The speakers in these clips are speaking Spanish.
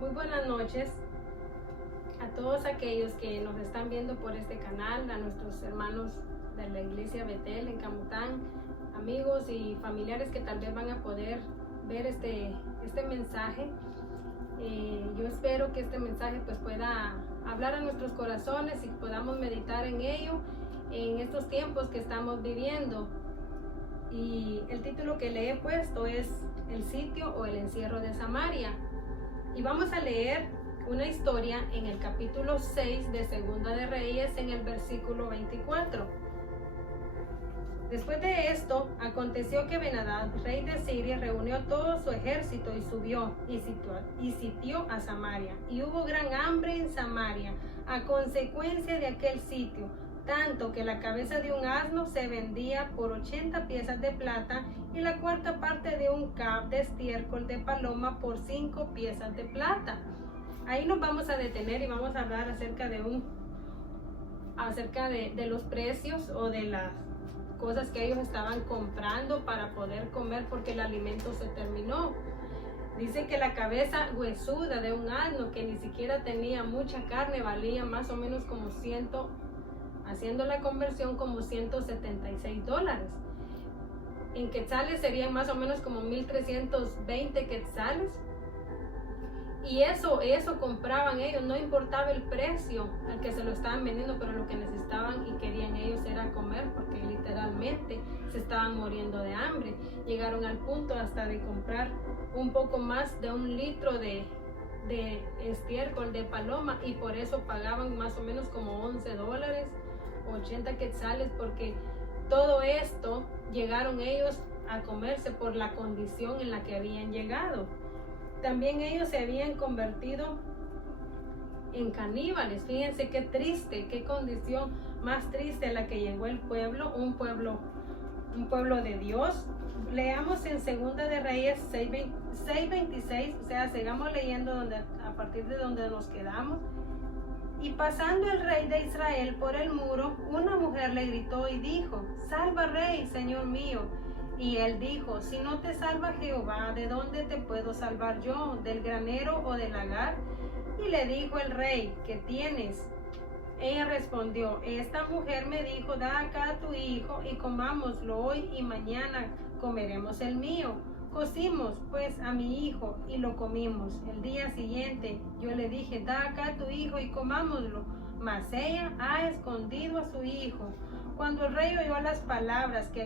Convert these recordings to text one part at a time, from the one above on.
Muy buenas noches a todos aquellos que nos están viendo por este canal, a nuestros hermanos de la iglesia Betel en Camután, amigos y familiares que tal vez van a poder ver este mensaje. Yo espero que este mensaje pues pueda hablar a nuestros corazones y podamos meditar en ello en estos tiempos que estamos viviendo. Y el título que le he puesto es El sitio o el encierro de Samaria. Y vamos a leer una historia en el capítulo 6 de Segunda de Reyes en el versículo 24. Después de esto, aconteció que Ben-Hadad, rey de Siria, reunió todo su ejército y subió y sitió a Samaria. Y hubo gran hambre en Samaria a consecuencia de aquel sitio, tanto que la cabeza de un asno se vendía por 80 piezas de plata y la cuarta parte de un cab de estiércol de paloma por 5 piezas de plata. Ahí nos vamos a detener y vamos a hablar acerca de los precios o de las cosas que ellos estaban comprando para poder comer porque el alimento se terminó. Dice que la cabeza huesuda de un asno que ni siquiera tenía mucha carne valía más o menos como haciendo la conversión como $176. En quetzales serían más o menos como 1,320 quetzales. Y eso compraban ellos, no importaba el precio al que se lo estaban vendiendo, pero lo que necesitaban y querían ellos era comer, porque literalmente se estaban muriendo de hambre. Llegaron al punto hasta de comprar un poco más de 1 litro de estiércol de paloma, y por eso pagaban más o menos como $11, 80 quetzales, porque todo esto llegaron ellos a comerse por la condición en la que habían llegado. También ellos se habían convertido en caníbales. Fíjense qué triste, qué condición más triste a la que llegó el pueblo, un pueblo de Dios. Leamos en Segunda de Reyes 6:26, o sea, sigamos leyendo a partir de donde nos quedamos. Y pasando el rey de Israel por el muro, una mujer le gritó y dijo: «Salva, rey, señor mío». Y él dijo: «Si no te salva Jehová, ¿de dónde te puedo salvar yo? ¿Del granero o del lagar?». Y le dijo el rey: «¿Qué tienes?». Ella respondió: «Esta mujer me dijo: da acá a tu hijo y comámoslo hoy y mañana comeremos el mío». Cocimos pues a mi hijo y lo comimos. El día siguiente yo le dije: da acá a tu hijo y comámoslo. Mas ella ha escondido a su hijo. Cuando el rey oyó las palabras de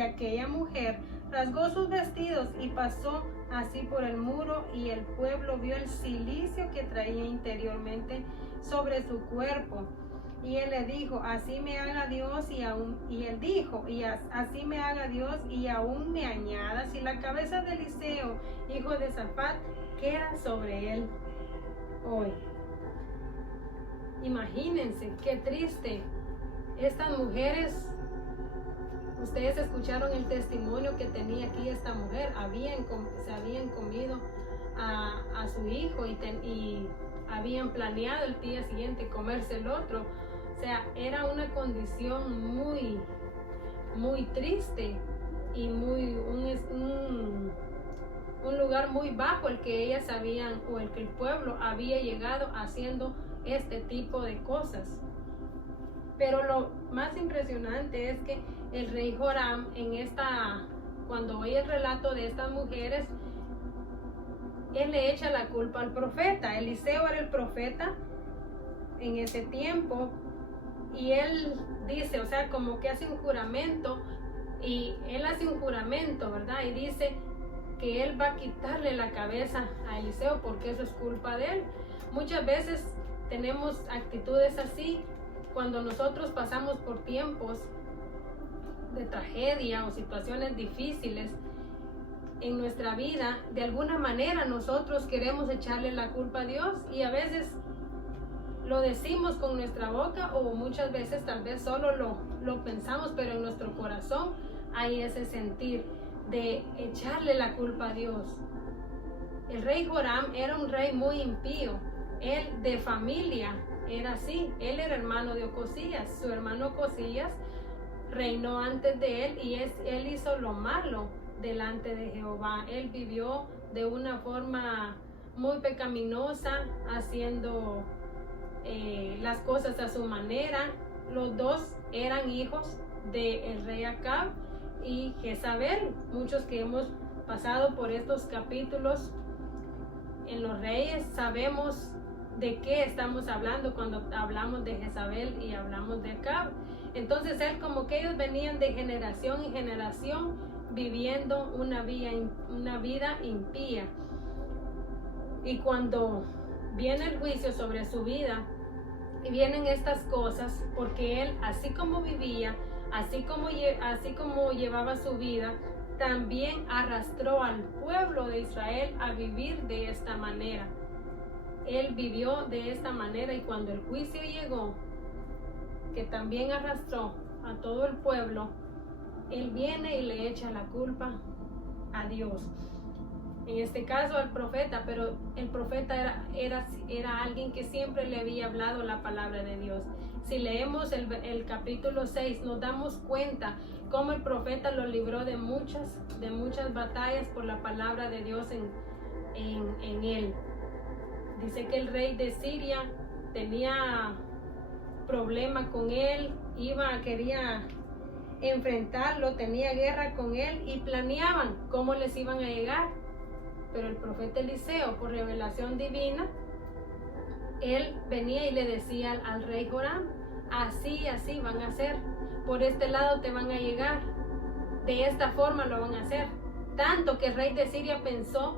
aquella mujer, rasgó sus vestidos y pasó así por el muro, y el pueblo vio el cilicio que traía interiormente sobre su cuerpo. Y él le dijo: así me haga Dios así me haga Dios y aún me añada, si la cabeza de Eliseo, hijo de Safat, queda sobre él hoy. Imagínense qué triste. Estas mujeres, ustedes escucharon el testimonio que tenía aquí esta mujer, se habían comido a su hijo y habían planeado el día siguiente comerse el otro. O sea, era una condición muy, muy triste y un lugar muy bajo el que ellas habían, o el que el pueblo había llegado haciendo este tipo de cosas. Pero lo más impresionante es que el rey Joram, cuando oye el relato de estas mujeres, él le echa la culpa al profeta. Eliseo era el profeta en ese tiempo, y él dice, o sea, como que hace un juramento, y él hace un juramento, ¿verdad? Y dice que él va a quitarle la cabeza a Eliseo porque eso es culpa de él. Muchas veces tenemos actitudes así cuando nosotros pasamos por tiempos de tragedia o situaciones difíciles en nuestra vida. De alguna manera nosotros queremos echarle la culpa a Dios, y a veces lo decimos con nuestra boca, o muchas veces tal vez solo lo pensamos, pero en nuestro corazón hay ese sentir de echarle la culpa a Dios. El rey Joram era un rey muy impío. Él de familia era así. Él era hermano de Ocosías. Su hermano Ocosías reinó antes de él, y él hizo lo malo delante de Jehová. Él vivió de una forma muy pecaminosa, haciendo las cosas a su manera. Los dos eran hijos del rey Acab y Jezabel. Muchos que hemos pasado por estos capítulos en los reyes sabemos de qué estamos hablando cuando hablamos de Jezabel y hablamos de Acab. Entonces él, como que ellos venían de generación en generación viviendo una vida impía. Y cuando viene el juicio sobre su vida y vienen estas cosas, porque él, así como vivía, así como llevaba su vida, también arrastró al pueblo de Israel a vivir de esta manera. Él vivió de esta manera, y cuando el juicio llegó, que también arrastró a todo el pueblo, él viene y le echa la culpa a Dios. En este caso al profeta, pero el profeta era alguien que siempre le había hablado la palabra de Dios. Si leemos el capítulo 6, nos damos cuenta cómo el profeta lo libró de muchas batallas por la palabra de Dios en él. Dice que el rey de Siria tenía problema con él, quería enfrentarlo, tenía guerra con él y planeaban cómo les iban a llegar. Pero el profeta Eliseo, por revelación divina, él venía y le decía al rey Joram: así van a hacer, por este lado te van a llegar, de esta forma lo van a hacer. Tanto que el rey de Siria pensó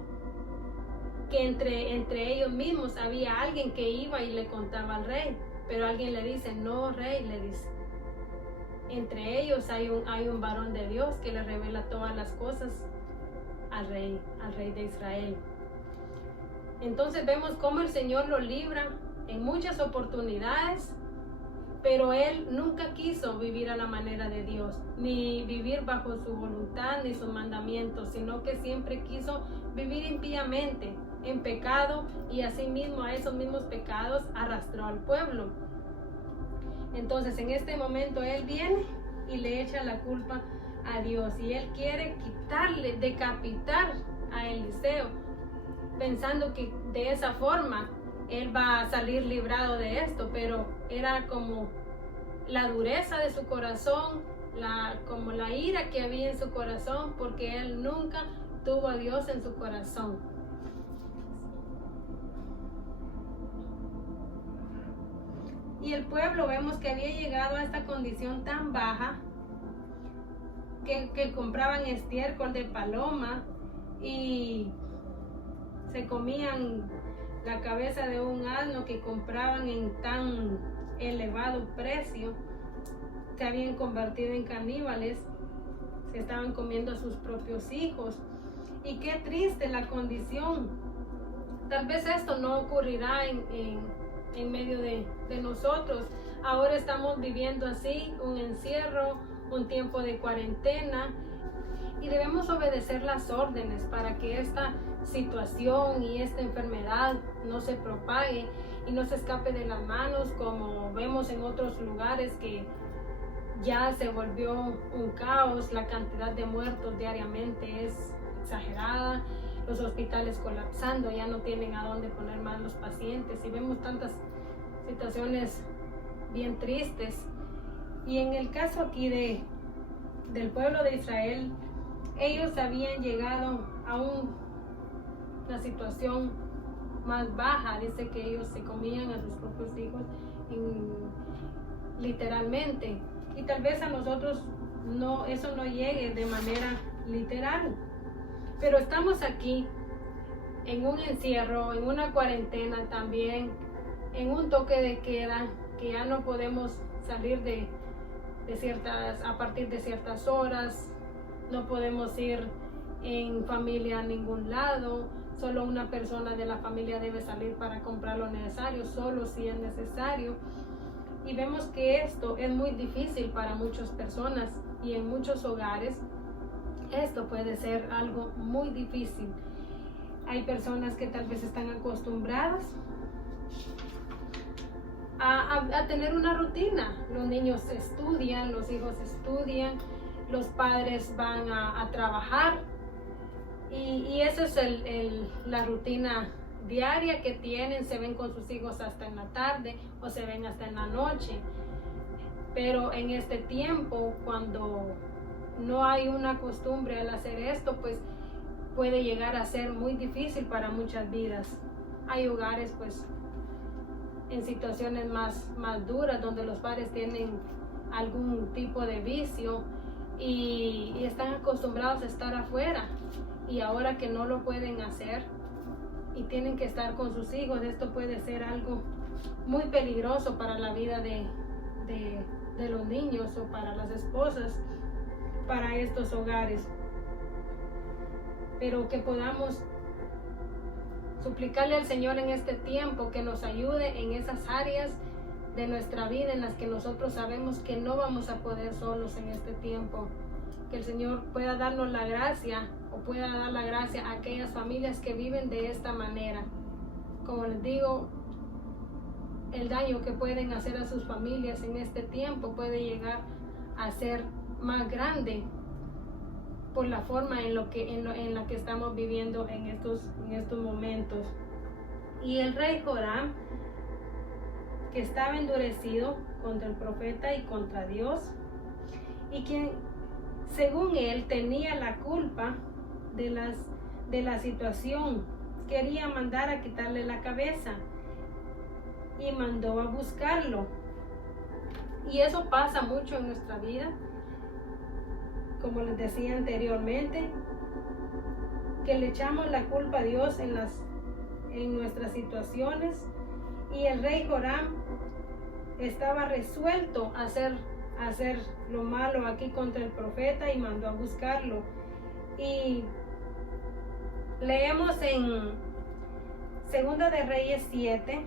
que entre ellos mismos había alguien que iba y le contaba al rey, pero alguien le dice: no, rey, le dice, entre ellos hay un varón de Dios que le revela todas las cosas al rey de Israel. Entonces vemos cómo el Señor lo libra en muchas oportunidades, pero él nunca quiso vivir a la manera de Dios, ni vivir bajo su voluntad ni sus mandamientos, sino que siempre quiso vivir impíamente, en pecado, y asimismo a esos mismos pecados arrastró al pueblo. Entonces en este momento él viene y le echa la culpa a Dios, y él quiere decapitar a Eliseo, pensando que de esa forma él va a salir librado de esto, pero era como la dureza de su corazón, como la ira que había en su corazón, porque él nunca tuvo a Dios en su corazón. Y el pueblo, vemos que había llegado a esta condición tan baja que compraban estiércol de paloma y se comían la cabeza de un asno que compraban en tan elevado precio. Se habían convertido en caníbales, se estaban comiendo a sus propios hijos. Y qué triste la condición. Tal vez esto no ocurrirá en medio de nosotros. Ahora estamos viviendo así, un encierro, un tiempo de cuarentena, y debemos obedecer las órdenes para que esta situación y esta enfermedad no se propague y no se escape de las manos, como vemos en otros lugares que ya se volvió un caos. La cantidad de muertos diariamente es exagerada, los hospitales colapsando, ya no tienen a dónde poner más los pacientes, y vemos tantas situaciones bien tristes. Y en el caso aquí del pueblo de Israel, ellos habían llegado a una situación más baja. Dice que ellos se comían a sus propios hijos literalmente, y tal vez a nosotros eso no llegue de manera literal, pero estamos aquí en un encierro, en una cuarentena también, en un toque de queda, que ya no podemos salir a partir de ciertas horas, no podemos ir en familia a ningún lado, solo una persona de la familia debe salir para comprar lo necesario, solo si es necesario. Y vemos que esto es muy difícil para muchas personas, y en muchos hogares esto puede ser algo muy difícil. Hay personas que tal vez están acostumbradas a tener una rutina. Los niños estudian, los hijos estudian, los padres van a trabajar, y eso es la rutina diaria que tienen, se ven con sus hijos hasta en la tarde o se ven hasta en la noche. Pero en este tiempo, cuando no hay una costumbre al hacer esto, pues puede llegar a ser muy difícil para muchas vidas. Hay hogares pues en situaciones más duras donde los padres tienen algún tipo de vicio y están acostumbrados a estar afuera, y ahora que no lo pueden hacer y tienen que estar con sus hijos, esto puede ser algo muy peligroso para la vida de los niños o para las esposas, para estos hogares. Pero que podamos suplicarle al Señor en este tiempo que nos ayude en esas áreas de nuestra vida en las que nosotros sabemos que no vamos a poder solos en este tiempo. Que el Señor pueda darnos la gracia o pueda dar la gracia a aquellas familias que viven de esta manera. Como les digo, el daño que pueden hacer a sus familias en este tiempo puede llegar a ser más grande por la forma en la que estamos viviendo en estos momentos. Y el rey Joram, que estaba endurecido contra el profeta y contra Dios, y quien según él tenía la culpa de la situación, quería mandar a quitarle la cabeza y mandó a buscarlo. Y eso pasa mucho en nuestra vida, como les decía anteriormente, que le echamos la culpa a Dios en nuestras situaciones. Y el rey Joram estaba resuelto a hacer lo malo aquí contra el profeta y mandó a buscarlo. Y leemos en Segunda de Reyes 7,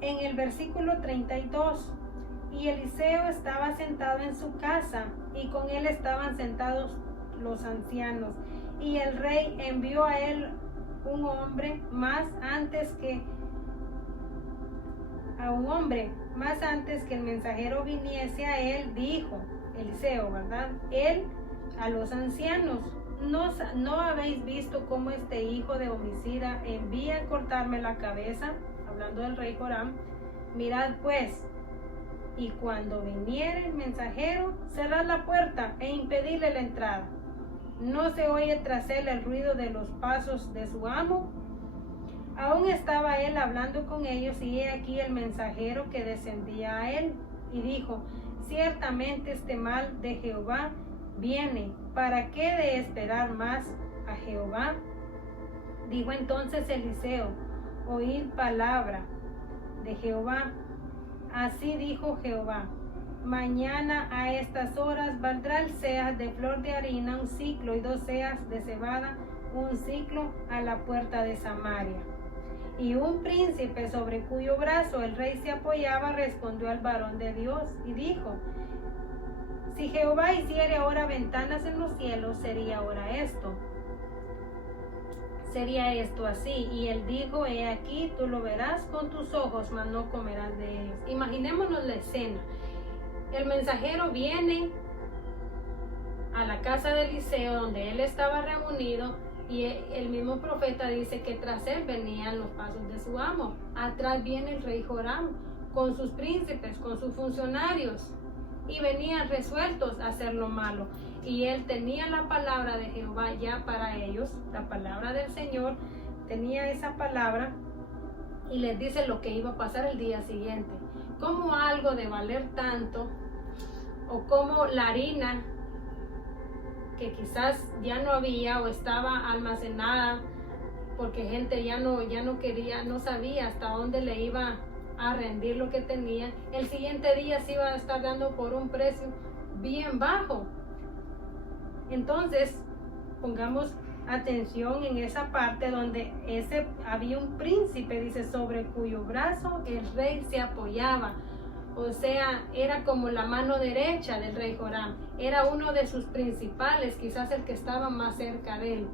en el versículo 32. Y Eliseo estaba sentado en su casa, y con él estaban sentados los ancianos. Y el rey envió a él un hombre más antes que el mensajero viniese a él, dijo Eliseo, ¿verdad? Él a los ancianos: ¿No habéis visto cómo este hijo de homicida envía a cortarme la cabeza? Hablando del rey Joram. Mirad pues, y cuando viniere el mensajero, cerrad la puerta e impedirle la entrada. ¿No se oye tras él el ruido de los pasos de su amo? Aún estaba él hablando con ellos, y he aquí el mensajero que descendía a él, y dijo: ciertamente este mal de Jehová viene. ¿Para qué de esperar más a Jehová? Dijo entonces Eliseo: oíd palabra de Jehová. Así dijo Jehová: mañana a estas horas valdrá el seah de flor de harina 1 siclo, y 2 seahs de cebada 1 siclo a la puerta de Samaria. Y un príncipe sobre cuyo brazo el rey se apoyaba respondió al varón de Dios y dijo: si Jehová hiciere ahora ventanas en los cielos, sería esto así. Y él dijo: he aquí, tú lo verás con tus ojos, mas no comerás de ellos. Imaginémonos la escena. El mensajero viene a la casa de Eliseo, donde él estaba reunido, y el mismo profeta dice que tras él venían los pasos de su amo. Atrás viene el rey Joram con sus príncipes, con sus funcionarios, y venían resueltos a hacer lo malo. Y él tenía la palabra de Jehová ya para ellos, la palabra del Señor, tenía esa palabra, y les dice lo que iba a pasar el día siguiente. Como algo de valer tanto, o como la harina que quizás ya no había o estaba almacenada porque gente ya no quería, no sabía hasta dónde le iba a rendir lo que tenía, el siguiente día se iba a estar dando por un precio bien bajo. Entonces pongamos atención en esa parte donde había un príncipe, dice, sobre cuyo brazo el rey se apoyaba. O sea, era como la mano derecha del rey Joram. Era uno de sus principales, quizás el que estaba más cerca de él.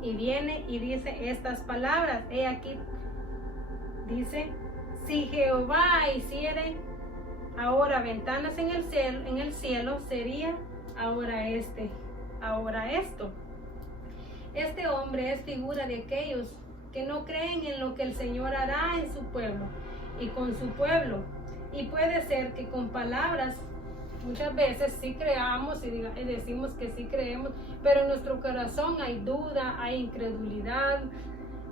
Y viene y dice estas palabras. He aquí, dice: si Jehová hiciere ahora ventanas en el cielo, sería ahora esto. Este hombre es figura de aquellos que no creen en lo que el Señor hará en su pueblo y con su pueblo. Y puede ser que con palabras muchas veces sí creamos y decimos que sí creemos, pero en nuestro corazón hay duda, hay incredulidad,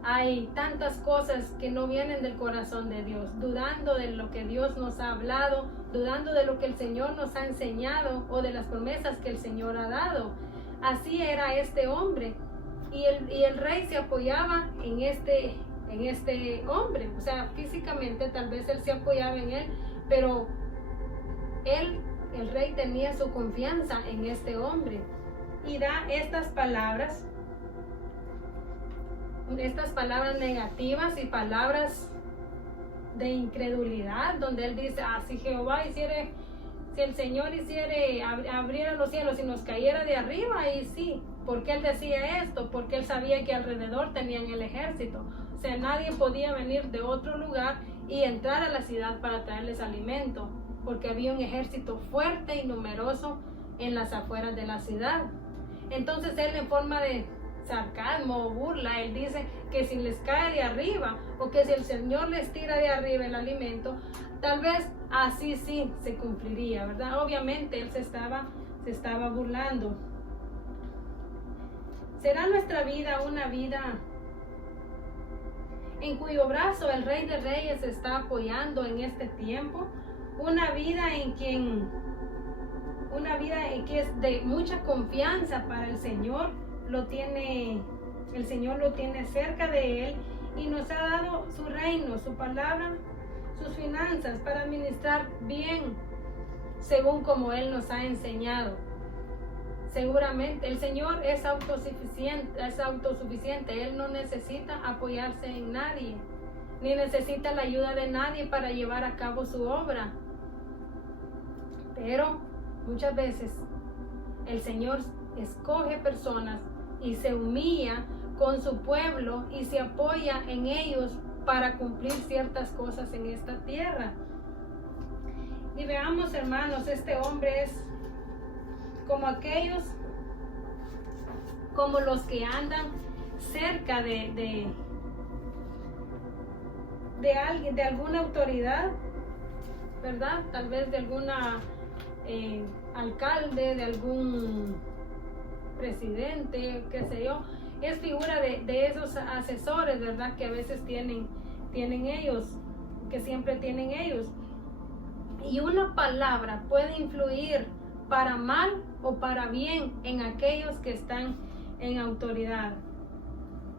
hay tantas cosas que no vienen del corazón de Dios, dudando de lo que Dios nos ha hablado, dudando de lo que el Señor nos ha enseñado o de las promesas que el Señor ha dado. Así era este hombre. Y el rey se apoyaba en este hombre, o sea, físicamente tal vez él se apoyaba en él, pero el rey tenía su confianza en este hombre y da estas palabras negativas y palabras de incredulidad, donde él dice, si el Señor abriera los cielos y nos cayera de arriba, ahí sí. ¿Por qué él decía esto? Porque él sabía que alrededor tenían el ejército. O sea, nadie podía venir de otro lugar y entrar a la ciudad para traerles alimento, porque había un ejército fuerte y numeroso en las afueras de la ciudad. Entonces él, en forma de sarcasmo o burla, él dice que si les cae de arriba, o que si el Señor les tira de arriba el alimento, tal vez así sí se cumpliría, ¿verdad? Obviamente él se estaba burlando. ¿Será nuestra vida una vida en cuyo brazo el Rey de Reyes está apoyando en este tiempo? Una vida en que es de mucha confianza para el Señor. El Señor lo tiene cerca de él y nos ha dado su reino, su palabra, sus finanzas para administrar bien según como él nos ha enseñado. Seguramente el Señor es autosuficiente, Él no necesita apoyarse en nadie, ni necesita la ayuda de nadie para llevar a cabo su obra. Pero muchas veces el Señor escoge personas y se humilla con su pueblo y se apoya en ellos para cumplir ciertas cosas en esta tierra. Y veamos, hermanos, este hombre es como los que andan cerca de alguien, de alguna autoridad, ¿verdad? Tal vez de alguna alcalde, de algún presidente, qué sé yo. Es figura de esos asesores, ¿verdad? Que a veces tienen ellos, que siempre tienen ellos. Y una palabra puede influir para mal o para bien en aquellos que están en autoridad.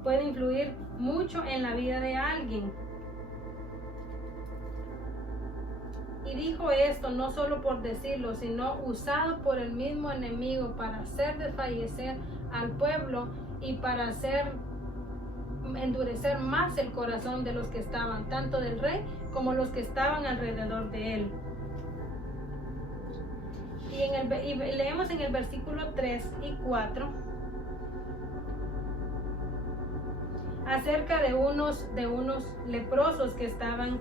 Puede influir mucho en la vida de alguien. Y dijo esto no solo por decirlo, sino usado por el mismo enemigo para hacer desfallecer al pueblo y para endurecer más el corazón de los que estaban, tanto del rey como los que estaban alrededor de él. Y leemos en el versículo 3 y 4 acerca de unos leprosos que estaban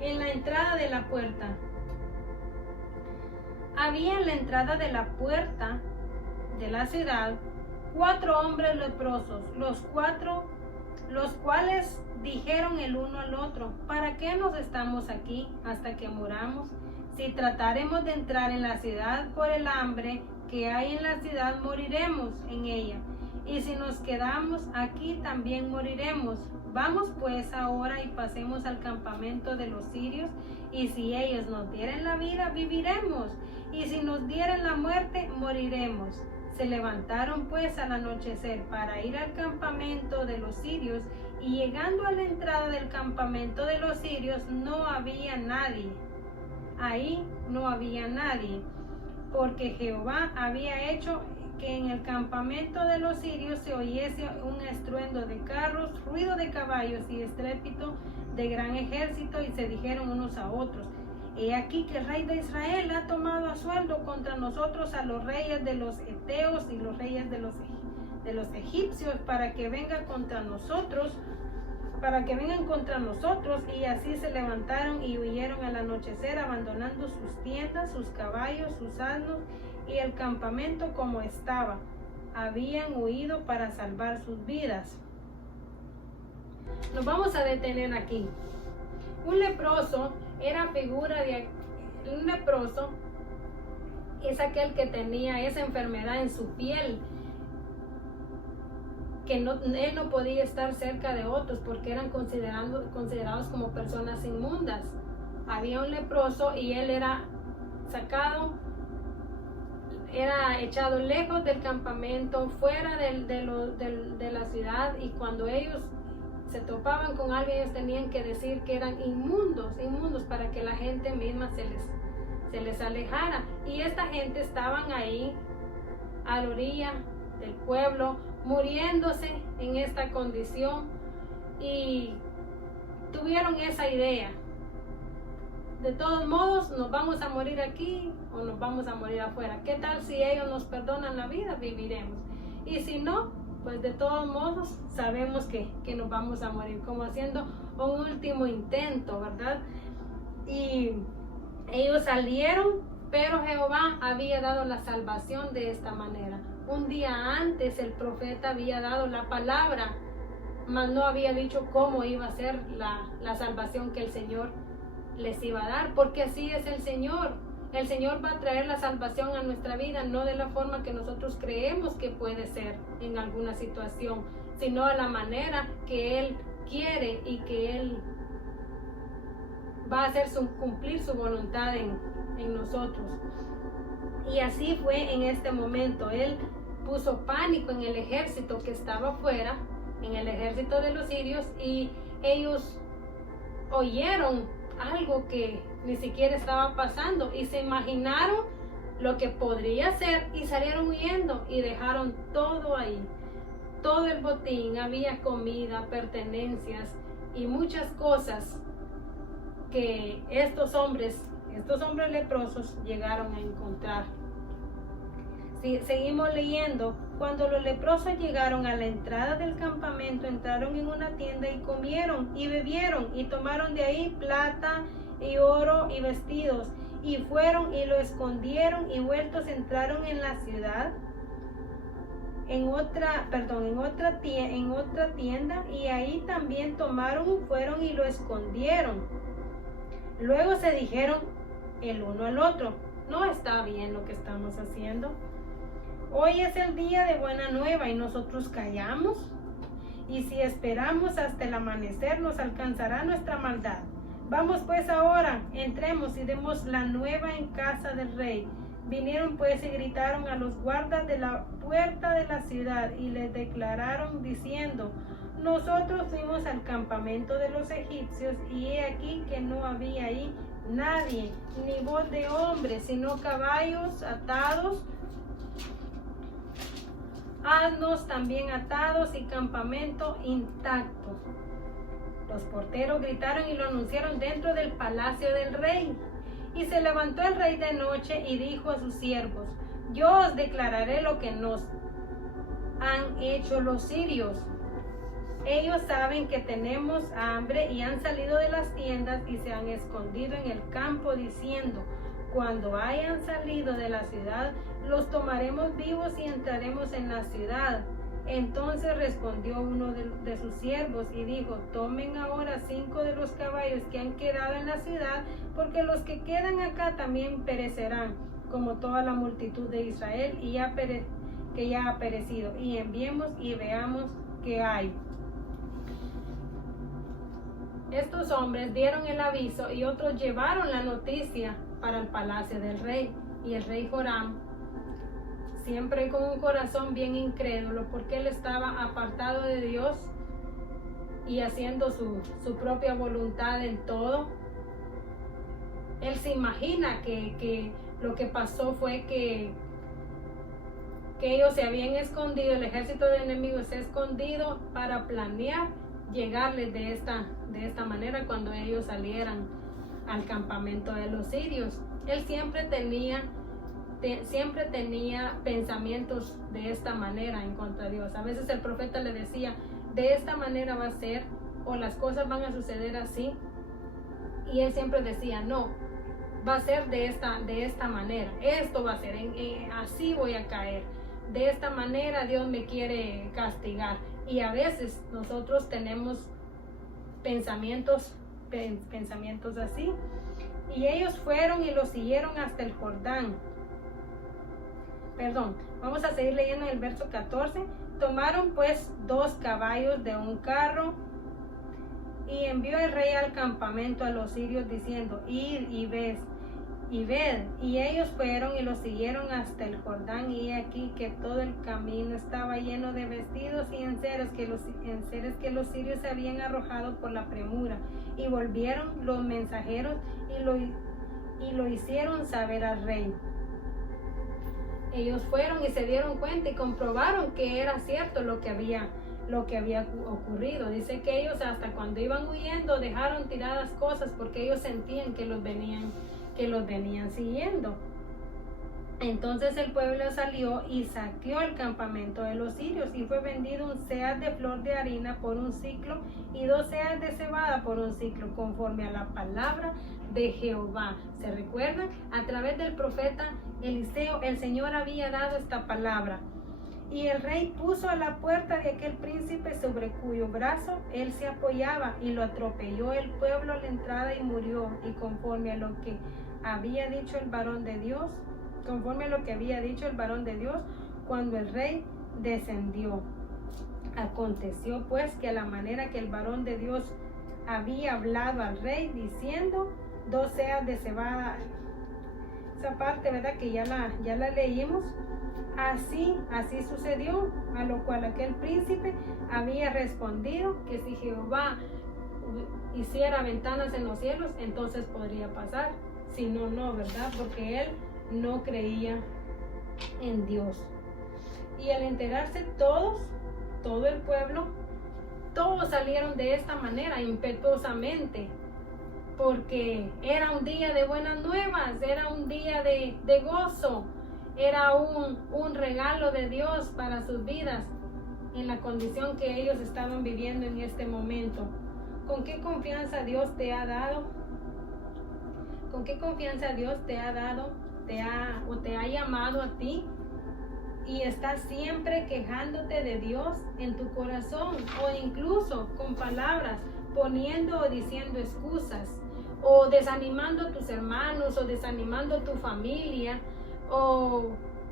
en la entrada de la puerta. Había en la entrada de la puerta de la ciudad 4 hombres leprosos, los cuales dijeron el uno al otro: ¿para qué nos estamos aquí hasta que muramos? Si trataremos de entrar en la ciudad por el hambre que hay en la ciudad, moriremos en ella, y si nos quedamos aquí también moriremos. Vamos pues ahora y pasemos al campamento de los sirios, y si ellos nos dieren la vida, viviremos, y si nos dieren la muerte, moriremos. Se levantaron pues al anochecer para ir al campamento de los sirios, y llegando a la entrada del campamento de los sirios no había nadie. Ahí no había nadie, porque Jehová había hecho que en el campamento de los sirios se oyese un estruendo de carros, ruido de caballos y estrépito de gran ejército, y se dijeron unos a otros: he aquí que el rey de Israel ha tomado a sueldo contra nosotros a los reyes de los heteos y los reyes de los egipcios, para que venga contra nosotros para que vengan contra nosotros. Y así se levantaron y huyeron al anochecer, abandonando sus tiendas, sus caballos, sus asnos y el campamento como estaba. Habían huido para salvar sus vidas. Nos vamos a detener aquí. Un leproso era figura de un leproso es aquel que tenía esa enfermedad en su piel, que él no podía estar cerca de otros porque eran considerados como personas inmundas. Había un leproso y él era sacado, era echado lejos del campamento, fuera de la ciudad, y cuando ellos se topaban con alguien, ellos tenían que decir que eran inmundos para que la gente misma se les alejara. Y esta gente estaban ahí a la orilla del pueblo, muriéndose en esta condición, y tuvieron esa idea: de todos modos nos vamos a morir aquí o nos vamos a morir afuera. ¿Qué tal si ellos nos perdonan la vida? Viviremos, y si no, pues de todos modos sabemos que nos vamos a morir, como haciendo un último intento, ¿verdad? Y ellos salieron, pero Jehová había dado la salvación de esta manera. Un día antes el profeta había dado la palabra, mas no había dicho cómo iba a ser la salvación que el Señor les iba a dar, porque así es el Señor. El Señor va a traer la salvación a nuestra vida, no de la forma que nosotros creemos que puede ser en alguna situación, sino a la manera que Él quiere y que Él va a hacer cumplir su voluntad en nosotros. Y así fue en este momento. Él puso pánico en el ejército que estaba afuera, en el ejército de los sirios, y ellos oyeron algo que ni siquiera estaba pasando y se imaginaron lo que podría ser y salieron huyendo y dejaron todo ahí, todo el botín. Había comida, pertenencias y muchas cosas que estos hombres leprosos llegaron a encontrar. Si seguimos leyendo, cuando los leprosos llegaron a la entrada del campamento, entraron en una tienda y comieron y bebieron y tomaron de ahí plata y oro y vestidos, y fueron y lo escondieron, y vueltos entraron en la ciudad en otra tienda, y ahí también tomaron, fueron y lo escondieron. Luego se dijeron el uno al otro: no está bien lo que estamos haciendo. Hoy es el día de buena nueva y nosotros callamos. Y si esperamos hasta el amanecer, nos alcanzará nuestra maldad. Vamos pues ahora, entremos y demos la nueva en casa del rey. Vinieron pues y gritaron a los guardas de la puerta de la ciudad y les declararon diciendo: nosotros fuimos al campamento de los egipcios, y he aquí que no había ahí nadie, ni voz de hombre, sino caballos atados, asnos también atados, y campamento intacto. Los porteros gritaron y lo anunciaron dentro del palacio del rey. Y se levantó el rey de noche y dijo a sus siervos: yo os declararé lo que nos han hecho los sirios. Ellos saben que tenemos hambre y han salido de las tiendas y se han escondido en el campo, diciendo: cuando hayan salido de la ciudad, los tomaremos vivos y entraremos en la ciudad. Entonces respondió uno de sus siervos y dijo: tomen ahora 5 de los caballos que han quedado en la ciudad, porque los que quedan acá también perecerán, como toda la multitud de Israel, que ya ha perecido. Y enviemos y veamos qué hay. Estos hombres dieron el aviso y otros llevaron la noticia para el palacio del rey. Y el rey Joram, siempre con un corazón bien incrédulo, porque él estaba apartado de Dios y haciendo su propia voluntad en todo, él se imagina que lo que pasó fue que ellos se habían escondido, el ejército de enemigos se ha escondido para planear llegarles de esta manera cuando ellos salieran al campamento de los sirios. Él siempre tenía pensamientos de esta manera en contra de Dios. A veces el profeta le decía: de esta manera va a ser, o las cosas van a suceder así. Y él siempre decía, no, va a ser de esta manera, esto va a ser, así voy a caer, de esta manera Dios me quiere castigar. Y a veces nosotros tenemos pensamientos así. Y ellos fueron y lo siguieron hasta el Jordán. Perdón, vamos a seguir leyendo en el verso 14. Tomaron pues 2 caballos de un carro, y envió el rey al campamento a los sirios diciendo, id y ved. Y ellos fueron y lo siguieron hasta el Jordán, y aquí que todo el camino estaba lleno de vestidos y enseres que los sirios se habían arrojado por la premura. Y volvieron los mensajeros y lo hicieron saber al rey. Ellos fueron y se dieron cuenta y comprobaron que era cierto lo que había ocurrido. Dice que ellos hasta cuando iban huyendo dejaron tiradas cosas porque ellos sentían que los venían siguiendo. Entonces el pueblo salió y saqueó el campamento de los sirios, y fue vendido un seah de flor de harina por un siclo y 2 seahs de cebada por un siclo, conforme a la palabra de Jehová. ¿Se recuerdan? A través del profeta Eliseo el Señor había dado esta palabra. Y el rey puso a la puerta de aquel príncipe sobre cuyo brazo él se apoyaba, y lo atropelló el pueblo a la entrada y murió. Y conforme a lo que había dicho el varón de Dios, cuando el rey descendió. Aconteció pues que a la manera que el varón de Dios había hablado al rey, diciendo, 2 seahs de cebada. Esa parte, ¿verdad? Que ya la leímos. Así sucedió, a lo cual aquel príncipe había respondido que si Jehová hiciera ventanas en los cielos, entonces podría pasar. Si no, no, ¿verdad? Porque él no creía en Dios. Y al enterarse todo el pueblo, todos salieron de esta manera, impetuosamente, porque era un día de buenas nuevas, era un día de gozo. Era un regalo de Dios para sus vidas en la condición que ellos estaban viviendo en este momento. ¿Con qué confianza Dios te ha dado? ¿Con qué confianza Dios te ha dado? ¿Te ha llamado a ti? Y estás siempre quejándote de Dios en tu corazón, o incluso con palabras, poniendo o diciendo excusas, o desanimando a tus hermanos, o desanimando a tu familia, o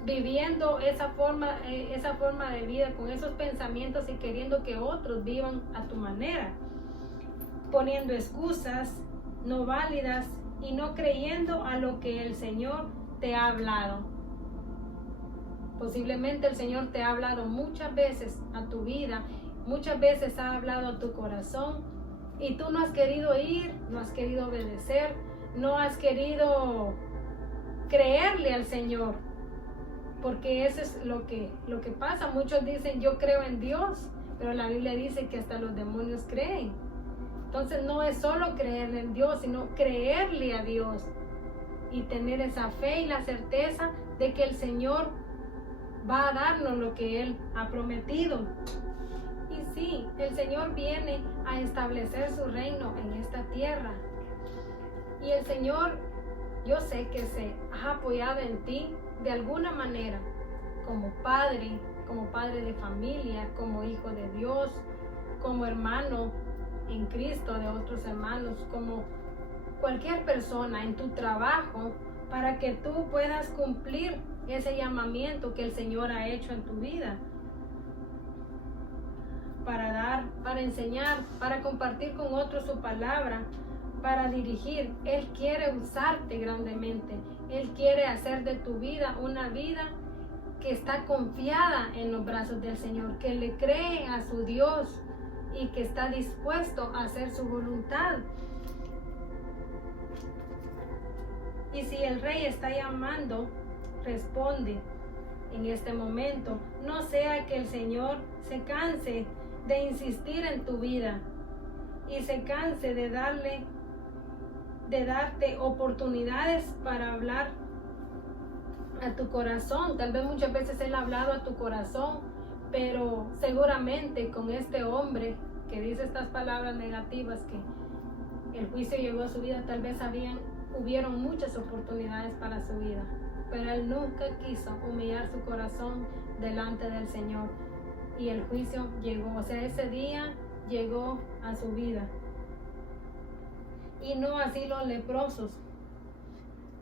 viviendo esa forma de vida con esos pensamientos y queriendo que otros vivan a tu manera, poniendo excusas no válidas y no creyendo a lo que el Señor te ha hablado. Posiblemente el Señor te ha hablado muchas veces a tu vida, muchas veces ha hablado a tu corazón, y tú no has querido ir, no has querido obedecer, no has querido creerle al Señor, porque eso es lo que pasa. Muchos dicen yo creo en Dios, pero la Biblia dice que hasta los demonios creen. Entonces no es solo creerle en Dios, sino creerle a Dios y tener esa fe y la certeza de que el Señor va a darnos lo que Él ha prometido. Y sí, el Señor viene a establecer su reino en esta tierra, y el Señor, yo sé que se ha apoyado en ti de alguna manera, como padre de familia, como hijo de Dios, como hermano en Cristo de otros hermanos, como cualquier persona en tu trabajo, para que tú puedas cumplir ese llamamiento que el Señor ha hecho en tu vida, para dar, para enseñar, para compartir con otros su palabra, para dirigir. Él quiere usarte grandemente. Él quiere hacer de tu vida una vida que está confiada en los brazos del Señor, que le cree a su Dios y que está dispuesto a hacer su voluntad. Y si el rey está llamando, responde en este momento. No sea que el Señor se canse de insistir en tu vida y se canse de darte oportunidades para hablar a tu corazón. Tal vez muchas veces Él ha hablado a tu corazón, pero seguramente con este hombre que dice estas palabras negativas, que el juicio llegó a su vida, tal vez hubieron muchas oportunidades para su vida, pero él nunca quiso humillar su corazón delante del Señor, y el juicio llegó, o sea, ese día llegó a su vida. Y no así los leprosos,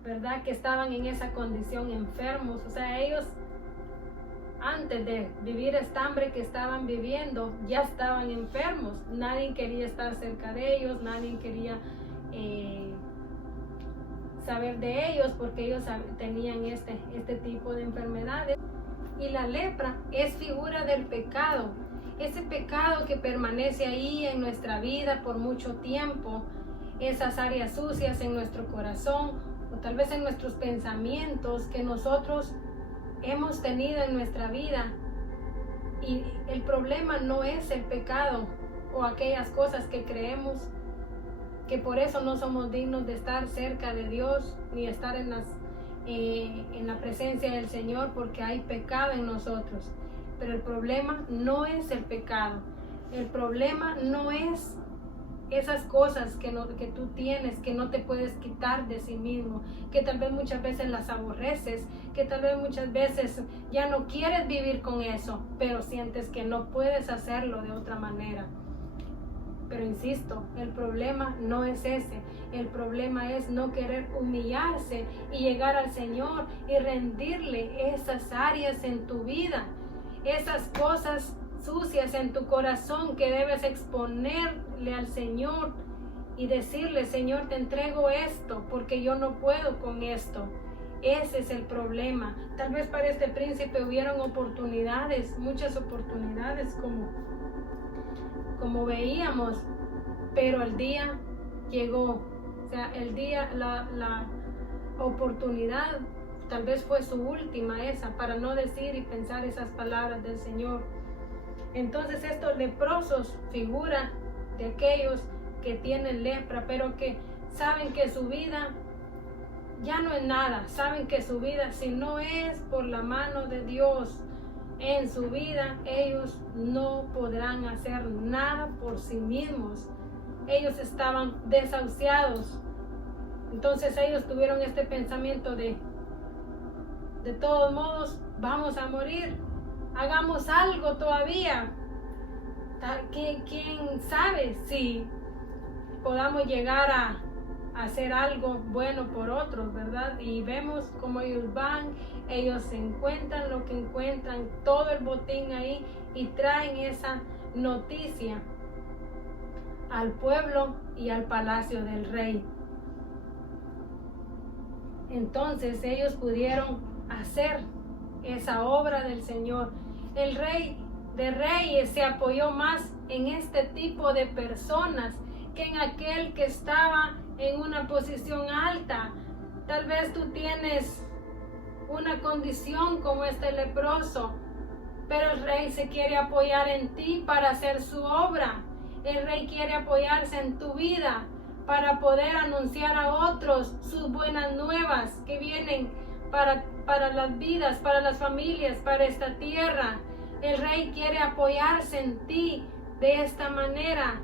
¿verdad? Que estaban en esa condición, enfermos. O sea, ellos antes de vivir esta hambre que estaban viviendo, ya estaban enfermos. Nadie quería estar cerca de ellos, nadie quería saber de ellos, porque ellos tenían este tipo de enfermedades. Y la lepra es figura del pecado, ese pecado que permanece ahí en nuestra vida por mucho tiempo, esas áreas sucias en nuestro corazón, o tal vez en nuestros pensamientos que nosotros hemos tenido en nuestra vida. Y el problema no es el pecado o aquellas cosas que creemos que por eso no somos dignos de estar cerca de Dios ni estar en la presencia del Señor, porque hay pecado en nosotros. Pero el problema no es el pecado, el problema no es esas cosas que tú tienes, que no te puedes quitar de sí mismo, que tal vez muchas veces las aborreces, que tal vez muchas veces ya no quieres vivir con eso, pero sientes que no puedes hacerlo de otra manera. Pero insisto, el problema no es ese, el problema es no querer humillarse y llegar al Señor y rendirle esas áreas en tu vida, esas cosas sucias en tu corazón que debes exponerle al Señor y decirle: Señor, te entrego esto porque yo no puedo con esto. Ese es el problema. Tal vez para este príncipe hubieron oportunidades, muchas oportunidades, como veíamos, pero el día llegó. O sea, el día, la oportunidad tal vez fue su última, esa, para no decir y pensar esas palabras del Señor. Entonces estos leprosos figuran de aquellos que tienen lepra, pero que saben que su vida ya no es nada, saben que su vida, si no es por la mano de Dios en su vida, ellos no podrán hacer nada por sí mismos. Ellos estaban desahuciados. Entonces ellos tuvieron este pensamiento de todos modos vamos a morir, hagamos algo todavía. ¿Quién sabe si podamos llegar a hacer algo bueno por otros, verdad? Y vemos cómo ellos van, ellos encuentran lo que encuentran, todo el botín ahí, y traen esa noticia al pueblo y al palacio del rey. Entonces ellos pudieron hacer esa obra del Señor. El Rey de Reyes se apoyó más en este tipo de personas que en aquel que estaba en una posición alta. Tal vez tú tienes una condición como este leproso, pero el Rey se quiere apoyar en ti para hacer su obra. El Rey quiere apoyarse en tu vida para poder anunciar a otros sus buenas nuevas que vienen para las vidas, para las familias, para esta tierra. El Rey quiere apoyarse en ti de esta manera.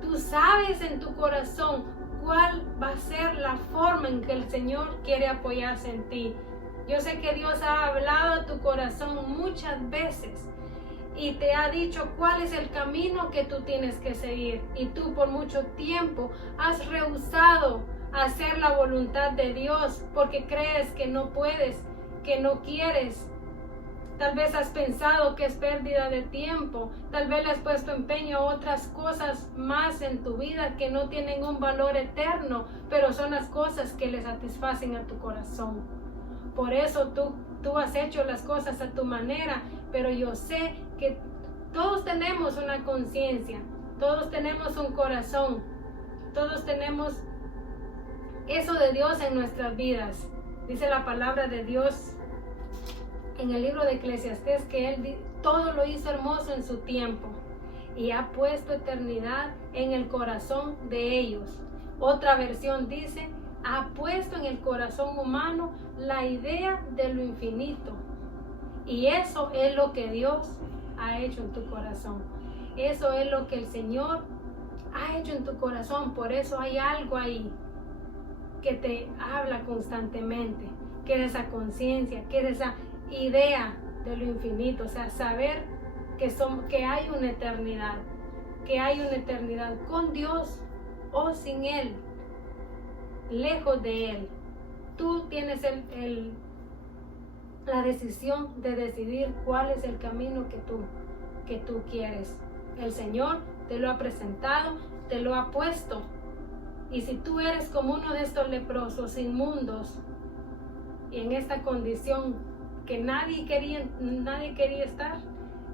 Tú sabes en tu corazón cuál va a ser la forma en que el Señor quiere apoyarse en ti. Yo sé que Dios ha hablado a tu corazón muchas veces y te ha dicho cuál es el camino que tú tienes que seguir, y tú por mucho tiempo has rehusado hacer la voluntad de Dios porque crees que no puedes, que no quieres. Tal vez has pensado que es pérdida de tiempo, tal vez le has puesto empeño a otras cosas más en tu vida que no tienen un valor eterno, pero son las cosas que le satisfacen a tu corazón. Por eso tú has hecho las cosas a tu manera, pero yo sé que todos tenemos una conciencia, todos tenemos un corazón, todos tenemos eso de Dios en nuestras vidas. Dice la palabra de Dios en el libro de Eclesiastés que Él todo lo hizo hermoso en su tiempo y ha puesto eternidad en el corazón de ellos. Otra versión dice: ha puesto en el corazón humano la idea de lo infinito. Y eso es lo que Dios ha hecho en tu corazón. Eso es lo que el Señor ha hecho en tu corazón. Por eso hay algo ahí que te habla constantemente, que es esa conciencia, que es esa idea de lo infinito. O sea, saber que hay una eternidad, con Dios o sin Él, lejos de Él. Tú tienes la decisión de decidir cuál es el camino que tú quieres. El Señor te lo ha presentado, te lo ha puesto. Y si tú eres como uno de estos leprosos inmundos y en esta condición que nadie quería estar,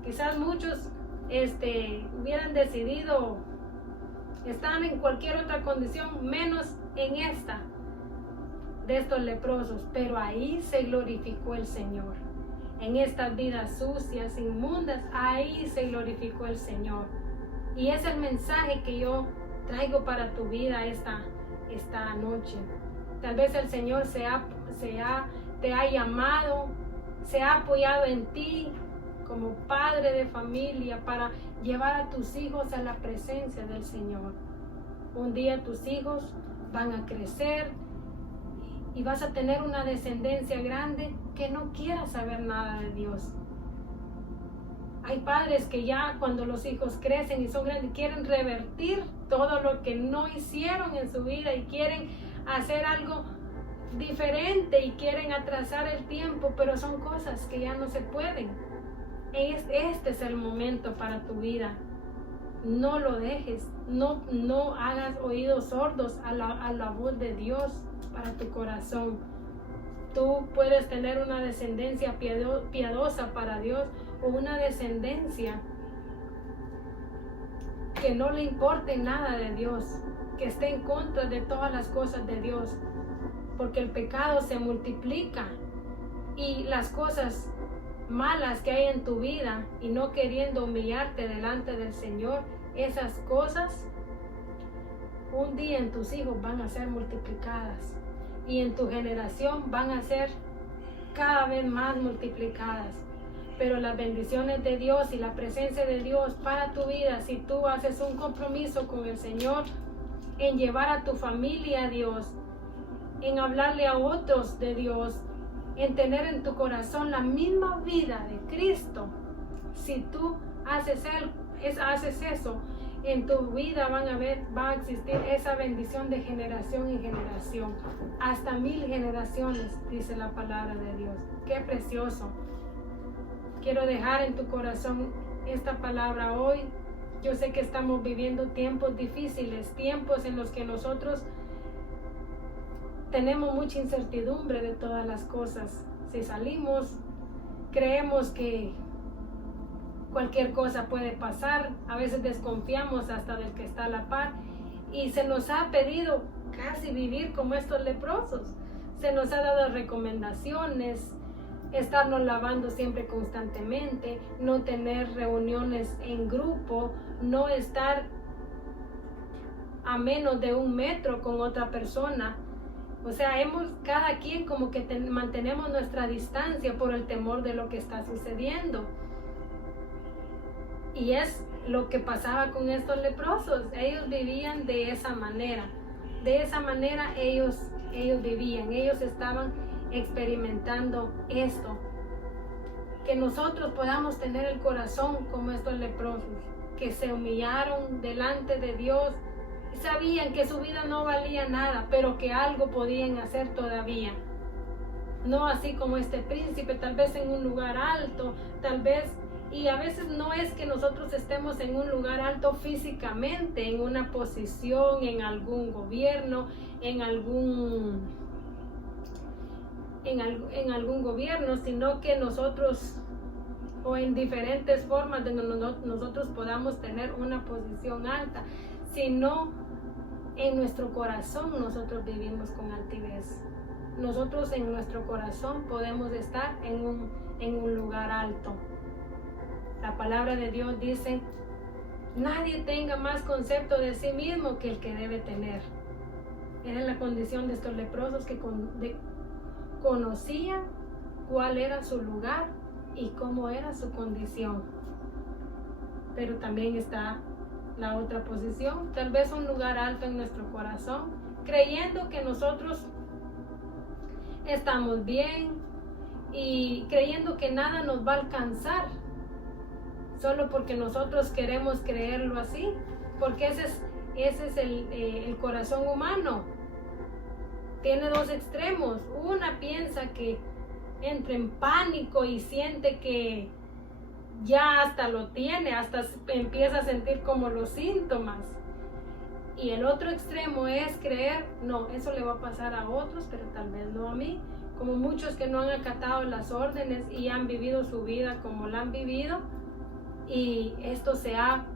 quizás muchos hubieran decidido estar en cualquier otra condición menos en esta de estos leprosos, pero ahí se glorificó el Señor. En estas vidas sucias, inmundas, ahí se glorificó el Señor. Y es el mensaje que yo traigo para tu vida esta noche. Tal vez el Señor te ha llamado, se ha apoyado en ti como padre de familia para llevar a tus hijos a la presencia del Señor. Un día tus hijos van a crecer y vas a tener una descendencia grande que no quiera saber nada de Dios. Hay padres que ya cuando los hijos crecen y son grandes quieren revertir todo lo que no hicieron en su vida y quieren hacer algo diferente y quieren atrasar el tiempo, pero son cosas que ya no se pueden. Este es el momento para tu vida. No lo dejes, no hagas oídos sordos a la voz de Dios para tu corazón. Tú puedes tener una descendencia piadosa para Dios o una descendencia que no le importe nada de Dios, que esté en contra de todas las cosas de Dios, porque el pecado se multiplica y las cosas malas que hay en tu vida y no queriendo humillarte delante del Señor, esas cosas un día en tus hijos van a ser multiplicadas y en tu generación van a ser cada vez más multiplicadas. Pero las bendiciones de Dios y la presencia de Dios para tu vida, si tú haces un compromiso con el Señor en llevar a tu familia a Dios, en hablarle a otros de Dios, en tener en tu corazón la misma vida de Cristo, si tú haces eso, en tu vida va a existir esa bendición de generación en generación, hasta 1000 generaciones, dice la palabra de Dios. Qué precioso. Quiero dejar en tu corazón esta palabra hoy. Yo sé que estamos viviendo tiempos difíciles, tiempos en los que nosotros tenemos mucha incertidumbre de todas las cosas. Si salimos, creemos que cualquier cosa puede pasar. A veces desconfiamos hasta del que está a la par. Y se nos ha pedido casi vivir como estos leprosos. Se nos ha dado recomendaciones, estarnos lavando siempre constantemente, no tener reuniones en grupo, no estar a menos de 1 metro con otra persona. O sea, cada quien como que mantenemos nuestra distancia por el temor de lo que está sucediendo. Y es lo que pasaba con estos leprosos. Ellos vivían de esa manera. De esa manera ellos vivían. Ellos estaban experimentando esto. Que nosotros podamos tener el corazón como estos leprosos, que se humillaron delante de Dios. Sabían que su vida no valía nada, pero que algo podían hacer todavía. No así como este príncipe, tal vez en un lugar alto, tal vez, y a veces no es que nosotros estemos en un lugar alto físicamente, en una posición, en algún gobierno, en algún gobierno, sino que nosotros, o en diferentes formas de nosotros podamos tener una posición alta, sino en nuestro corazón nosotros vivimos con altivez. Nosotros en nuestro corazón podemos estar en un lugar alto. La palabra de Dios dice: nadie tenga más concepto de sí mismo que el que debe tener. Era la condición de estos leprosos que conocían cuál era su lugar y cómo era su condición. pero también está la otra posición, tal vez un lugar alto en nuestro corazón, creyendo que nosotros estamos bien y creyendo que nada nos va a alcanzar, solo porque nosotros queremos creerlo así, porque ese es el corazón humano. Tiene dos extremos. Una piensa que entra en pánico y siente que ya hasta lo tiene, hasta empieza a sentir como los síntomas. Y el otro extremo es creer, no, eso le va a pasar a otros, pero tal vez no a mí. Como muchos que no han acatado las órdenes y han vivido su vida como la han vivido, y esto se ha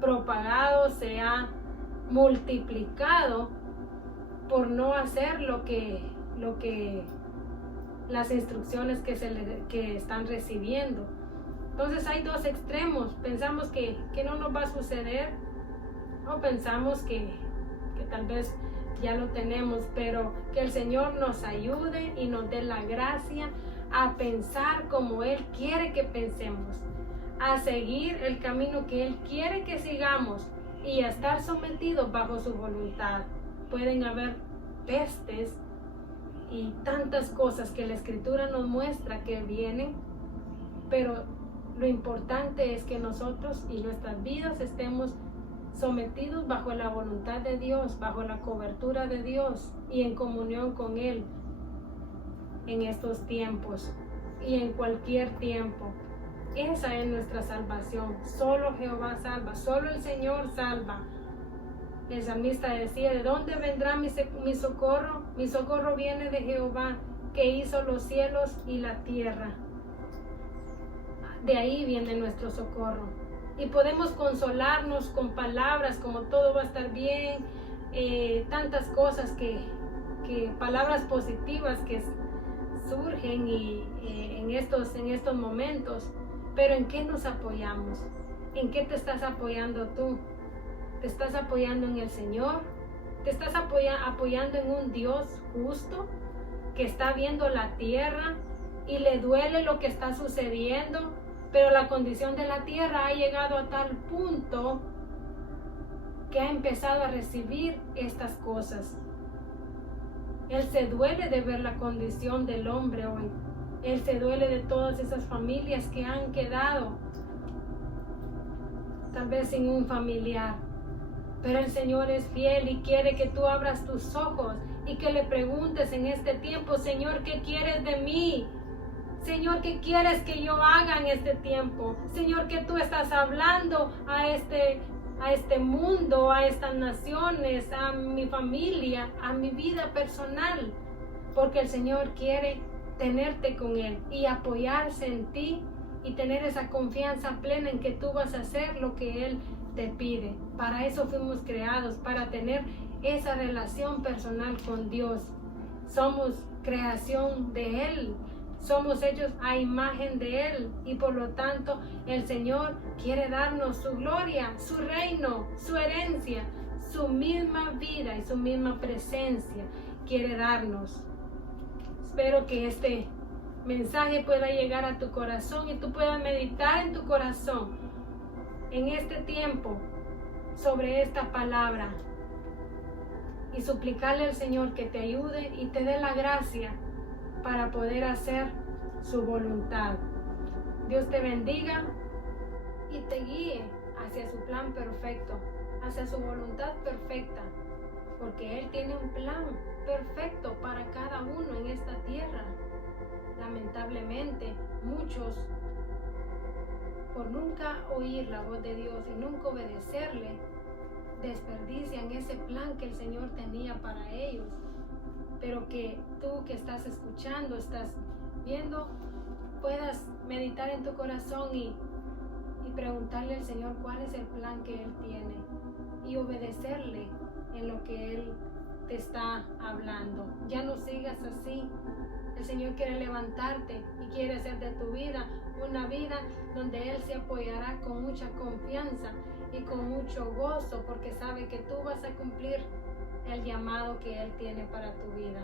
propagado, se ha multiplicado por no hacer lo que las instrucciones que están recibiendo. Entonces hay dos extremos. Pensamos que no nos va a suceder, o pensamos que tal vez ya lo tenemos, pero que el Señor nos ayude y nos dé la gracia a pensar como Él quiere que pensemos, a seguir el camino que Él quiere que sigamos y a estar sometidos bajo su voluntad. Pueden haber pestes y tantas cosas que la Escritura nos muestra que vienen, pero lo importante es que nosotros y nuestras vidas estemos sometidos bajo la voluntad de Dios, bajo la cobertura de Dios y en comunión con Él en estos tiempos y en cualquier tiempo. Esa es nuestra salvación. Solo Jehová salva, solo el Señor salva. El salmista decía, ¿de dónde vendrá mi socorro? Mi socorro viene de Jehová, que hizo los cielos y la tierra. De ahí viene nuestro socorro. Y podemos consolarnos con palabras como todo va a estar bien, tantas cosas palabras positivas que surgen en estos momentos. Pero ¿en qué nos apoyamos? ¿En qué te estás apoyando tú? ¿Te estás apoyando en el Señor? ¿Te estás apoyando en un Dios justo que está viendo la tierra y le duele lo que está sucediendo? Pero la condición de la tierra ha llegado a tal punto que ha empezado a recibir estas cosas. Él se duele de ver la condición del hombre hoy. Él se duele de todas esas familias que han quedado tal vez sin un familiar. Pero el Señor es fiel y quiere que tú abras tus ojos y que le preguntes en este tiempo, Señor, ¿qué quieres de mí? Señor, ¿qué quieres que yo haga en este tiempo? Señor, que tú estás hablando a este mundo, a estas naciones, a mi familia, a mi vida personal. Porque el Señor quiere tenerte con Él y apoyarse en ti y tener esa confianza plena en que tú vas a hacer lo que Él te pide. Para eso fuimos creados, para tener esa relación personal con Dios. Somos creación de Él. Somos hechos a imagen de Él y por lo tanto el Señor quiere darnos su gloria, su reino, su herencia, su misma vida y su misma presencia quiere darnos. Espero que este mensaje pueda llegar a tu corazón y tú puedas meditar en tu corazón en este tiempo sobre esta palabra y suplicarle al Señor que te ayude y te dé la gracia para poder hacer su voluntad. Dios te bendiga y te guíe hacia su plan perfecto, hacia su voluntad perfecta, porque Él tiene un plan perfecto para cada uno en esta tierra. Lamentablemente, muchos, por nunca oír la voz de Dios y nunca obedecerle, desperdician ese plan que el Señor tenía para ellos. Pero que tú que estás escuchando, estás viendo, puedas meditar en tu corazón y preguntarle al Señor cuál es el plan que Él tiene y obedecerle en lo que Él te está hablando. Ya no sigas así. El Señor quiere levantarte y quiere hacer de tu vida una vida donde Él se apoyará con mucha confianza y con mucho gozo, porque sabe que tú vas a cumplir el llamado que Él tiene para tu vida.